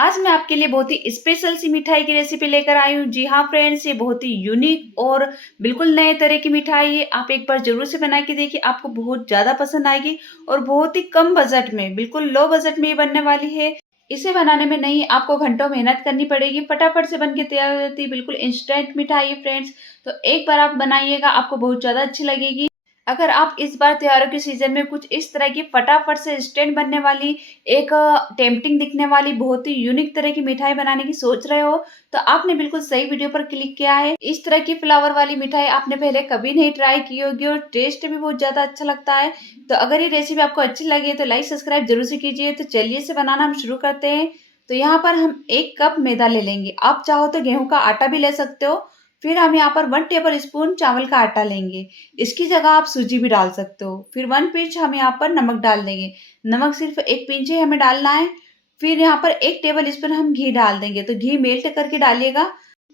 आज मैं आपके लिए बहुत ही स्पेशल सी मिठाई की रेसिपी लेकर आई हूँ। जी हाँ फ्रेंड्स, ये बहुत ही यूनिक और बिल्कुल नए तरह की मिठाई है। आप एक बार ज़रूर से बना के देखिए, आपको बहुत ज़्यादा पसंद आएगी और बहुत ही कम बजट में, बिल्कुल लो बजट में ये बनने वाली है। इसे बनाने में नहीं आपको घंटों मेहनत करनी पड़ेगी, फटाफट से बन के तैयार हो जाती है, बिल्कुल इंस्टेंट मिठाई है फ्रेंड्स। तो एक बार आप बनाइएगा, आपको बहुत ज़्यादा अच्छी लगेगी। अगर आप इस बार त्योहारों के सीज़न में कुछ इस तरह की फटाफट से इंस्टेंट बनने वाली, एक टेम्प्टिंग दिखने वाली, बहुत ही यूनिक तरह की मिठाई बनाने की सोच रहे हो, तो आपने बिल्कुल सही वीडियो पर क्लिक किया है। इस तरह की फ्लावर वाली मिठाई आपने पहले कभी नहीं ट्राई की होगी और टेस्ट भी बहुत ज़्यादा अच्छा लगता है। तो अगर ये रेसिपी आपको अच्छी लगे तो लाइक सब्सक्राइब ज़रूर से कीजिए। तो चलिए इसे बनाना हम शुरू करते हैं। तो यहाँ पर हम 1 कप मैदा ले लेंगे। आप चाहो तो गेहूँ का आटा भी ले सकते हो। फिर हम यहाँ पर 1 टेबल स्पून चावल का आटा लेंगे। इसकी जगह आप सूजी भी डाल सकते हो। फिर 1 पिंच हम यहाँ पर नमक डाल देंगे। नमक सिर्फ 1 पिंच ही हमें डालना है। फिर यहाँ पर 1 टेबल स्पून हम घी डाल देंगे। तो घी मेल्ट करके डालिएगा।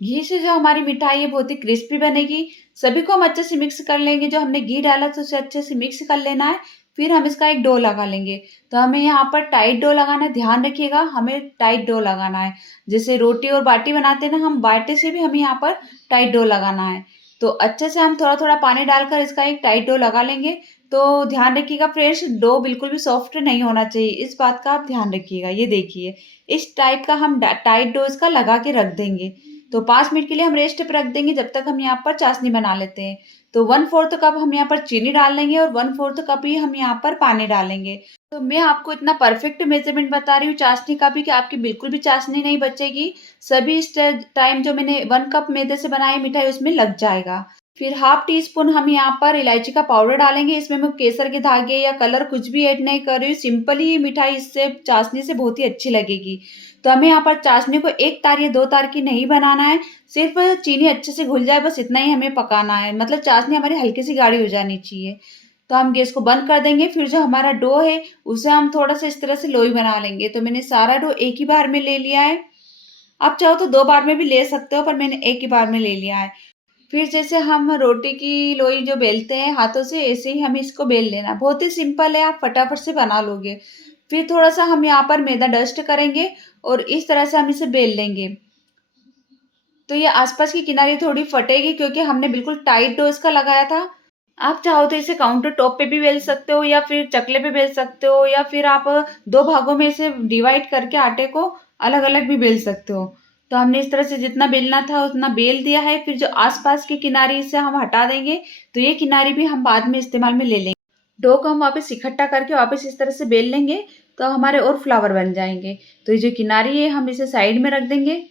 घी से जो हमारी मिठाई है बहुत ही क्रिस्पी बनेगी। सभी को हम अच्छे से मिक्स कर लेंगे। जो हमने घी डाला तो उसे अच्छे से मिक्स कर लेना है। फिर हम इसका एक डो लगा लेंगे। तो हमें यहाँ पर टाइट डो लगाना है, ध्यान रखिएगा हमें टाइट डो लगाना है। जैसे रोटी और बाटी बनाते हैं ना, हम बाटी से भी हमें यहाँ पर टाइट डो लगाना है। तो अच्छे से हम थोड़ा-थोड़ा पानी डालकर इसका एक टाइट डो लगा लेंगे। तो ध्यान रखिएगा फ्रेंड्स, डो बिल्कुल भी सॉफ्ट नहीं होना चाहिए, इस बात का आप ध्यान रखिएगा। ये देखिए, इस टाइप का हम टाइट डो इसका लगा के रख देंगे। तो 5 मिनट के लिए हम रेस्ट पे रख देंगे, जब तक हम यहाँ पर चाशनी बना लेते हैं। तो 1/4 कप हम यहाँ पर चीनी डाल लेंगे और 1/4 कप ही हम यहाँ पर पानी डालेंगे। तो मैं आपको इतना परफेक्ट मेजरमेंट बता रही हूँ चाशनी का भी, कि आपकी बिल्कुल भी चाशनी नहीं बचेगी। सभी इस टाइम जो मैंने 1 कप मैदे से बनाई मिठाई उसमें लग जाएगा। फिर हाफ टी स्पून हम यहाँ पर इलायची का पाउडर डालेंगे। इसमें मैं केसर के धागे या कलर कुछ भी ऐड नहीं कर रही हूँ। सिंपल ही मिठाई इससे चाशनी से बहुत ही अच्छी लगेगी। तो हमें यहाँ पर चाशनी को 1 तार या 2 तार की नहीं बनाना है। सिर्फ चीनी अच्छे से घुल जाए, बस इतना ही हमें पकाना है। मतलब चाशनी हमारी हल्की सी गाढ़ी हो जानी चाहिए। तो हम गैस को बंद कर देंगे। फिर जो हमारा डो है उसे हम थोड़ा-सा इस तरह से लोई बना लेंगे। तो मैंने सारा डो एक ही बार में ले लिया है। आप चाहो तो 2 बार में भी ले सकते हो, पर मैंने एक ही बार में ले लिया है। फिर जैसे हम रोटी की लोई जो बेलते हैं हाथों से, ऐसे ही हमें इसको बेल लेना है। बहुत ही सिंपल है, आप फटाफट से बना लोगे। फिर थोड़ा-सा हम यहाँ पर मैदा डस्ट करेंगे और इस तरह से हम इसे बेल लेंगे। तो ये आस-पास की किनारी थोड़ी फटेगी, क्योंकि हमने बिल्कुल टाइट डो इसका लगाया था। आप चाहो तो इसे काउंटर टॉप पे भी बेल सकते हो या फिर चकले पे बेल सकते हो, या फिर आप 2 भागों में इसे डिवाइड करके आटे को अलग-अलग भी बेल सकते हो। तो हमने इस तरह से जितना बेलना था उतना बेल दिया है। फिर जो आस-पास की किनारी इसे हम हटा देंगे, तो ये किनारी भी हम बाद में इस्तेमाल में ले लेंगे। डो को हम वापस इकट्ठा करके वापस इस तरह से बेल लेंगे, तो हमारे और फ्लावर बन जाएँगे। तो ये जो किनारी है हम इसे साइड में रख देंगे।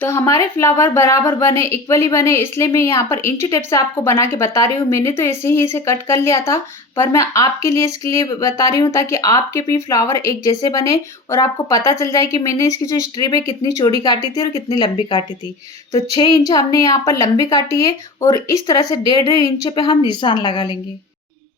तो हमारे फ्लावर बराबर बने, इक्वली बने, इसलिए मैं यहाँ पर इंची टेप से आपको बना के बता रही हूँ। मैंने तो ऐसे ही इसे कट कर लिया था, पर मैं आपके लिए इसके लिए बता रही हूँ ताकि आपके भी फ्लावर एक जैसे बने और आपको पता चल जाए कि मैंने इसकी जो स्ट्रिप है कितनी चौड़ी काटी थी और कितनी लंबी काटी थी। तो 6 इंच हमने यहाँ पर लंबी काटी है और इस तरह से 1.5 इंच पे हम निशान लगा लेंगे।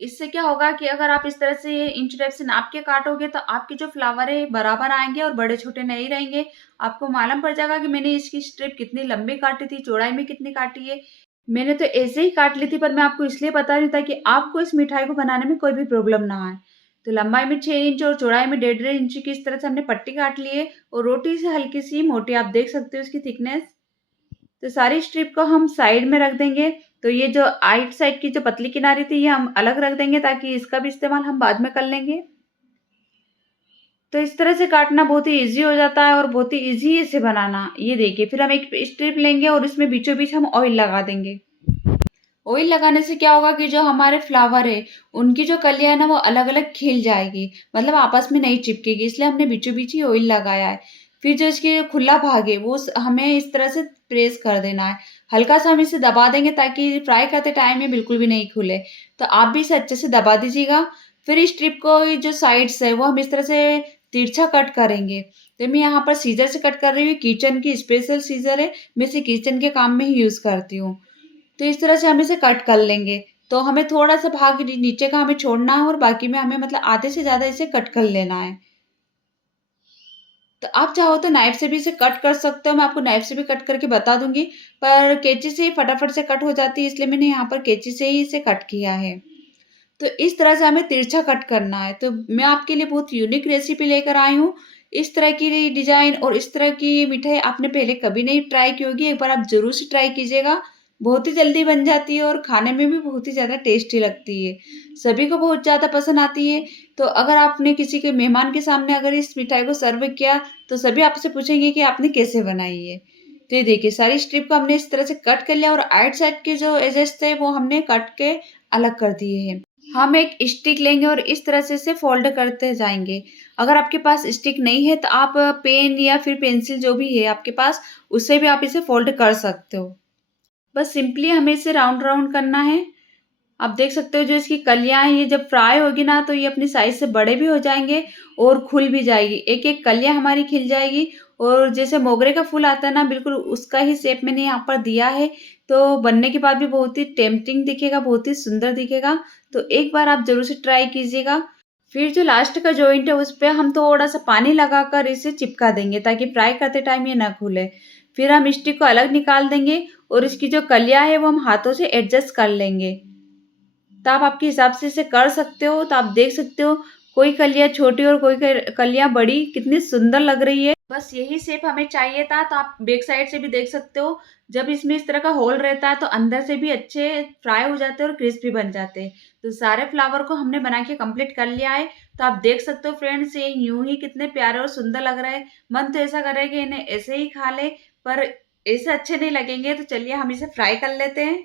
इससे क्या होगा कि अगर आप इस तरह से इंच टेप से नाप के काटोगे तो आपके जो फ्लावर है बराबर आएँगे और बड़े-छोटे नहीं रहेंगे। आपको मालूम पड़ जाएगा कि मैंने इसकी स्ट्रिप कितनी लंबी काटी थी, चौड़ाई में कितनी काटी है। मैंने तो ऐसे ही काट ली थी, पर मैं आपको इसलिए बता रही हूँ ताकि आपको इस मिठाई को बनाने में कोई भी प्रॉब्लम ना आए। तो लंबाई में 6 इंच और चौड़ाई में 1.5 इंच की इस तरह से हमने पट्टी काट ली है और रोटी से हल्की-सी मोटी, आप देख सकते हो इसकी थिकनेस। तो सारी स्ट्रिप को हम साइड में रख देंगे। तो ये जो आइट साइड की जो पतली किनारी थी ये हम अलग रख देंगे, ताकि इसका भी इस्तेमाल हम बाद में कर लेंगे। तो इस तरह से काटना बहुत ही ईज़ी हो जाता है और बहुत ही ईज़ी है इसे बनाना। ये देखिए, फिर हम एक स्ट्रिप लेंगे और इसमें बीचों-बीच हम ऑयल लगा देंगे। ऑयल लगाने से क्या होगा कि जो हमारे फ्लावर है, उनकी जो कलियाँ है ना वो अलग-अलग खिल जाएगी, मतलब आपस में नहीं चिपकेगी, इसलिए हमने बीचों-बीच ही ऑयल लगाया है। फिर जो इसके खुला भाग है वो हमें इस तरह से प्रेस कर देना है। हल्का-सा हम इसे दबा देंगे ताकि फ्राई करते टाइम ये बिल्कुल भी नहीं खुले। तो आप भी इसे अच्छे से दबा दीजिएगा। फिर इस स्ट्रिप को ये जो साइड्स है वो हम इस तरह से तिरछा कट करेंगे। तो मैं यहाँ पर सीज़र से कट कर रही हूँ, किचन की स्पेशल सीज़र है, मैं इसे किचन के काम में ही यूज़ करती हूँ। तो इस तरह से हम इसे कट कर लेंगे। तो हमें थोड़ा-सा भाग नीचे का हमें छोड़ना है और बाकी में हमें मतलब आधे से ज़्यादा इसे कट कर लेना है। तो आप चाहो तो नाइफ़ से भी इसे कट कर सकते हो, मैं आपको नाइफ़ से भी कट करके बता दूँगी, पर कैंची से ही फटाफट से कट हो जाती है, इसलिए मैंने यहाँ पर कैंची से ही इसे कट किया है। तो इस तरह से हमें तिरछा कट करना है। तो मैं आपके लिए बहुत यूनिक रेसिपी लेकर आई हूँ। इस तरह की डिज़ाइन और इस तरह की मिठाई आपने पहले कभी नहीं ट्राई की होगी, एक बार आप ज़रूर से ट्राई कीजिएगा। बहुत ही जल्दी बन जाती है और खाने में भी बहुत ही ज़्यादा टेस्टी लगती है। सभी को बहुत ज़्यादा पसंद आती है, तो अगर आपने किसी के मेहमान के सामने अगर इस मिठाई को सर्व किया, तो सभी आपसे पूछेंगे कि आपने कैसे बनाई है। तो ये देखिए सारी स्ट्रिप को हमने इस तरह से कट कर लिया और आइट साइड के जो एजेस थे वो हमने काट के अलग कर दिए हैं। हम एक स्टिक लेंगे और इस तरह से इसे फोल्ड करते जाएँगे। अगर आपके पास स्टिक नहीं है तो आप पेन या फिर पेंसिल जो भी है आपके पास, उससे भी आप इसे फोल्ड कर सकते हो। बस सिंपली हमें इसे राउंड राउंड करना है। आप देख सकते हो जो इसकी कलियाँ हैं ये जब फ्राई होगी ना तो ये अपनी साइज़ से बड़े भी हो जाएँगे और खुल भी जाएगी। एक-एक कलियाँ हमारी खिल जाएगी और जैसे मोगरे का फूल आता है ना बिल्कुल उसका ही शेप मैंने यहाँ पर दिया है। तो बनने के बाद भी बहुत ही टेम्प्टिंग दिखेगा, बहुत ही सुंदर दिखेगा। तो एक बार आप ज़रूर से ट्राई कीजिएगा। फिर जो लास्ट का जॉइंट है उस पे हम थोड़ा-सा पानी लगाकर इसे चिपका देंगे ताकि फ्राई करते टाइम ये ना खुले। फिर हम स्टिक को अलग निकाल देंगे और इसकी जो कलियाँ हैं वो हम हाथों से एडजस्ट कर लेंगे। तो आप आपके हिसाब से इसे कर सकते हो, तो आप देख सकते हो कोई कलियाँ छोटी और कोई कलियाँ बड़ी कितनी सुंदर लग रही है। बस यही शेप हमें चाहिए था, तो आप बैक साइड से भी देख सकते हो। जब इसमें इस तरह का होल रहता है तो अंदर से भी अच्छे फ्राई हो जाते हैं और क्रिस्पी बन जाते हैं। तो सारे फ्लावर को हमने बना के कंप्लीट कर लिया है। तो आप देख सकते हो फ्रेंड्स ये यूं ही कितने प्यारे और सुंदर लग रहा है। मन तो ऐसा कर रहा है कि इन्हें ऐसे ही खा ले, पर ऐसे अच्छे नहीं लगेंगे। तो चलिए हम इसे फ्राई कर लेते हैं।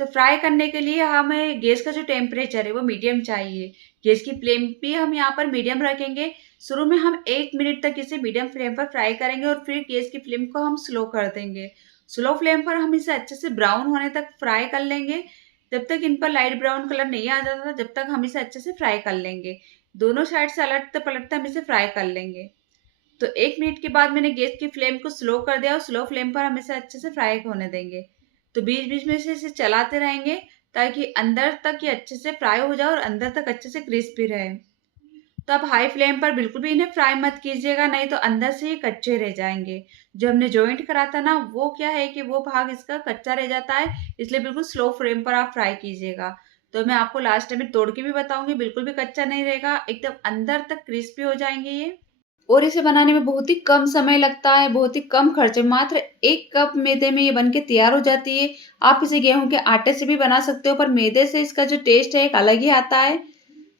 तो फ्राई करने के लिए हमें गैस का जो टेम्परेचर है वो मीडियम चाहिए। गैस की फ्लेम भी हम यहाँ पर मीडियम रखेंगे। शुरू में हम 1 मिनट तक इसे मीडियम फ्लेम पर फ्राई करेंगे और फिर गैस की फ्लेम को हम स्लो कर देंगे। स्लो फ्लेम पर हम इसे अच्छे से ब्राउन होने तक फ्राई कर लेंगे। जब तक इन पर लाइट ब्राउन कलर नहीं आ जाता जब तक हम इसे अच्छे से फ्राई कर लेंगे। दोनों साइड से अलटते पलटते हम इसे फ्राई कर लेंगे। तो 1 मिनट के बाद मैंने गैस की फ्लेम को स्लो कर दिया और स्लो फ्लेम पर हम इसे अच्छे से फ्राई होने देंगे। तो बीच-बीच में से इसे चलाते रहेंगे ताकि अंदर तक ये अच्छे से फ्राई हो जाए और अंदर तक अच्छे से क्रिस्पी रहे। तो आप हाई फ्लेम पर बिल्कुल भी इन्हें फ्राई मत कीजिएगा, नहीं तो अंदर से ये कच्चे रह जाएँगे। जो हमने जॉइंट करा था ना, वो क्या है कि वो भाग इसका कच्चा रह जाता है, इसलिए बिल्कुल स्लो फ्लेम पर आप फ्राई कीजिएगा। तो मैं आपको लास्ट में तोड़ के भी बताऊँगी, बिल्कुल भी कच्चा नहीं रहेगा, एकदम अंदर तक क्रिस्पी हो जाएँगे ये। और इसे बनाने में बहुत ही कम समय लगता है, बहुत ही कम खर्चे मात्र 1 कप मैदे में ये बन के तैयार हो जाती है। आप इसे गेहूँ के आटे से भी बना सकते हो, पर मैदे से इसका जो टेस्ट है एक अलग ही आता है।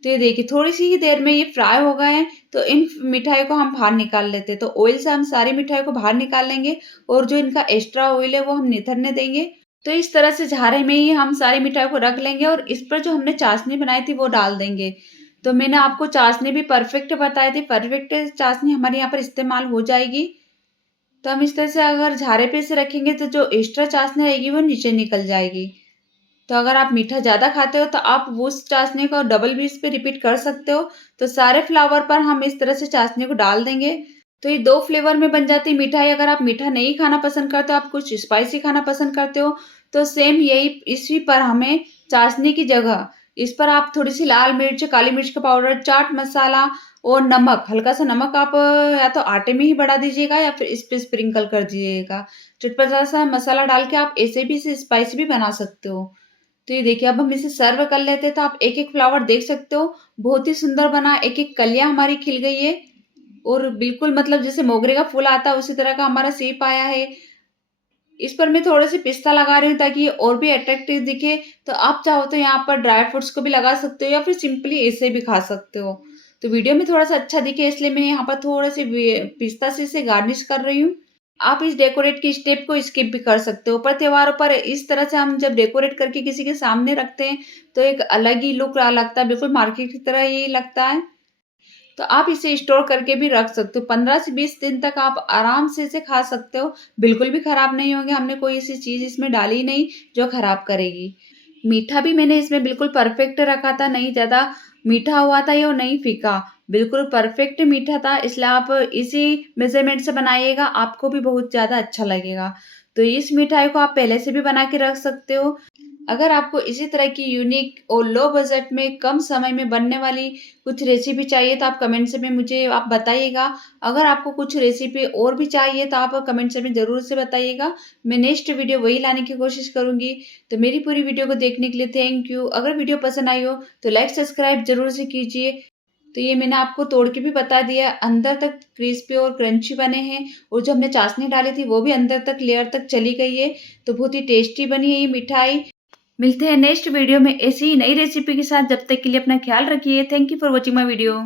तो ये देखिए थोड़ी-सी ही देर में ये फ्राई हो गए हैं, तो इन मिठाई को हम बाहर निकाल लेते हैं। तो ऑयल से हम सारी मिठाई को बाहर निकाल लेंगे और जो इनका एक्स्ट्रा ऑयल है वो हम निथरने देंगे। तो इस तरह से झारे में ही हम सारी मिठाई को रख लेंगे और इस पर जो हमने चाशनी बनाई थी वो डाल देंगे। तो मैंने आपको चाशनी भी परफेक्ट बताई थी, परफेक्ट चाशनी हमारे यहाँ पर इस्तेमाल हो जाएगी। तो हम इस तरह से अगर झारे पे इसे रखेंगे तो जो एक्स्ट्रा चाशनी रहेगी वो नीचे निकल जाएगी। तो अगर आप मीठा ज़्यादा खाते हो तो आप वो उस चाशनी को डबल भी इस पे रिपीट कर सकते हो। तो सारे फ्लावर पर हम इस तरह से चाशनी को डाल देंगे। तो ये 2 फ्लेवर में बन जाती है मिठाई। अगर आप मीठा नहीं खाना पसंद करते हो, आप कुछ स्पाइसी खाना पसंद करते हो, तो सेम यही इसी पर हमें चाशनी की जगह इस पर आप थोड़ी-सी लाल मिर्च, काली मिर्च का पाउडर, चाट मसाला और नमक, हल्का-सा नमक आप या तो आटे में ही बढ़ा दीजिएगा या फिर इस पे स्प्रिंकल कर दीजिएगा। चटपटा-सा मसाला डाल के आप ऐसे भी इसे स्पाइसी भी बना सकते हो। तो ये देखिए अब हम इसे सर्व कर लेते हैं, तो आप एक-एक फ्लावर देख सकते हो, बहुत ही सुंदर बना, एक-एक कलियाँ हमारी खिल गई है और बिल्कुल मतलब जैसे मोगरे का फूल आता है उसी तरह का हमारा शेप आया है। इस पर मैं थोड़े-से पिस्ता लगा रही हूँ ताकि ये और भी अट्रैक्टिव दिखे, तो आप चाहो तो यहाँ पर ड्राई फ्रूट्स को भी लगा सकते हो या फिर सिंपली ऐसे भी खा सकते हो। तो वीडियो में थोड़ा-सा अच्छा दिखे इसलिए मैं यहाँ पर थोड़े-से वे पिस्ता से इसे गार्निश कर रही हूँ। आप इस डेकोरेट की स्टेप को स्किप भी कर सकते हो, पर त्योहारों पर इस तरह से हम जब डेकोरेट करके किसी के सामने रखते हैं, तो एक अलग ही लुक लगता है, बिल्कुल मार्केट की तरह ही लगता है। तो आप इसे स्टोर करके भी रख सकते हो, 15 से 20 दिन तक आप आराम से इसे खा सकते हो, बिल्कुल भी खराब नहीं होंगे, हमने कोई ऐसी चीज़ इसमें डाली नहीं जो खराब करेगी। मीठा भी मैंने इसमें बिल्कुल परफेक्ट रखा था, नहीं ज़्यादा मीठा हुआ था ये और नहीं फीका, बिल्कुल परफेक्ट मीठा था इसलिए आप इसी मेज़रमेंट से बनाइएगा, आपको भी बहुत ज़्यादा अच्छा लगेगा। तो इस मिठाई को आप पहले से भी बना के रख सकते हो। अगर आपको इसी तरह की यूनिक और लो बजट में कम समय में बनने वाली कुछ रेसिपी चाहिए तो आप कमेंट से में मुझे आप बताइएगा। अगर आपको कुछ रेसिपी और भी चाहिए तो आप कमेंट से में ज़रूर से बताइएगा। मैं नेक्स्ट वीडियो वही लाने की कोशिश करूँगी। तो मेरी पूरी वीडियो को देखने के लिए थैंक यू। अगर वीडियो पसंद आई हो तो लाइक सब्सक्राइब ज़रूर से कीजिए। तो ये मैंने आपको तोड़ के भी बता दिया, अंदर तक क्रिस्पी और क्रंची बने हैं और जो हमने चाशनी डाली थी वो भी अंदर तक लेयर तक चली गई है। तो बहुत ही टेस्टी बनी है ये मिठाई। मिलते हैं नेक्स्ट वीडियो में ऐसी ही नई रेसिपी के साथ, जब तक के लिए अपना ख्याल रखिए। Thank you for watching my video.